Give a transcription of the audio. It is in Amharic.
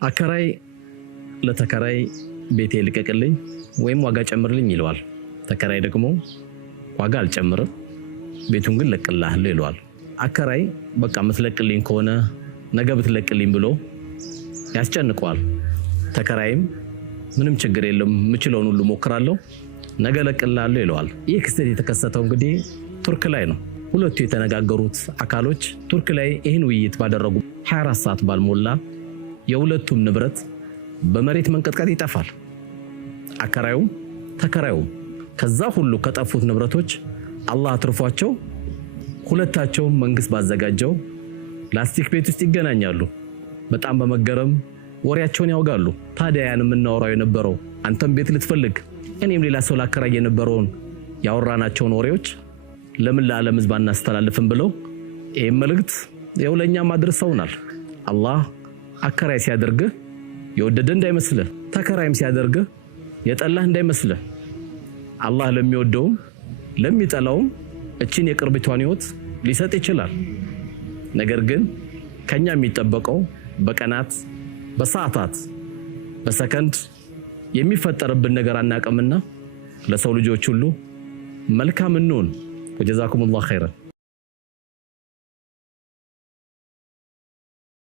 አከራይ ለተከራይ ቤቴ ልቀቅልኝ ወይም ዋጋ ጨምርልኝ ይለዋል። ተከራይ ደግሞ ዋጋ አልጨምርም ቤቱን ግን ለቅልሃለሁ ይለዋል። አከራይ በቃ ምትለቅልኝ ከሆነ ነገ ብትለቅልኝ ብሎ ያስጨንቀዋል። ተከራይም ምንም ችግር የለም ምችለውን ሁሉ ሞክራለሁ ነገ ለቅልሃለሁ ይለዋል። ይህ ክስተት የተከሰተው እንግዲህ ቱርክ ላይ ነው። ሁለቱ የተነጋገሩት አካሎች ቱርክ ላይ ይህን ውይይት ባደረጉ 24 ሰዓት ባልሞላ የሁለቱም ንብረት በመሬት መንቀጥቀጥ ይጠፋል። አከራዩም ተከራዩም ከዛ ሁሉ ከጠፉት ንብረቶች አላህ አትርፏቸው ሁለታቸው መንግስት ባዘጋጀው ላስቲክ ቤት ውስጥ ይገናኛሉ። በጣም በመገረም ወሬያቸውን ያወጋሉ። ታዲያ ያን የምናወራው የነበረው አንተም ቤት ልትፈልግ እኔም ሌላ ሰው ላከራይ የነበረውን ያወራናቸውን ወሬዎች ለምን ለዓለም ህዝብ አናስተላልፍም ብለው ይሄን መልእክት የውለኛ ማድረሰውናል። አላህ አከራይ ሲያደርግህ የወደደ እንዳይመስልህ ተከራይም ሲያደርግህ የጠላህ እንዳይመስልህ። አላህ ለሚወደውም ለሚጠላውም እቺን የቅርቢቷን ህይወት ሊሰጥ ይችላል። ነገር ግን ከኛ የሚጠበቀው በቀናት በሰዓታት በሰከንድ የሚፈጠርብን ነገር አናቀምና ለሰው ልጆች ሁሉ መልካም እንሁን። ወጀዛኩሙላህ ኸይረን።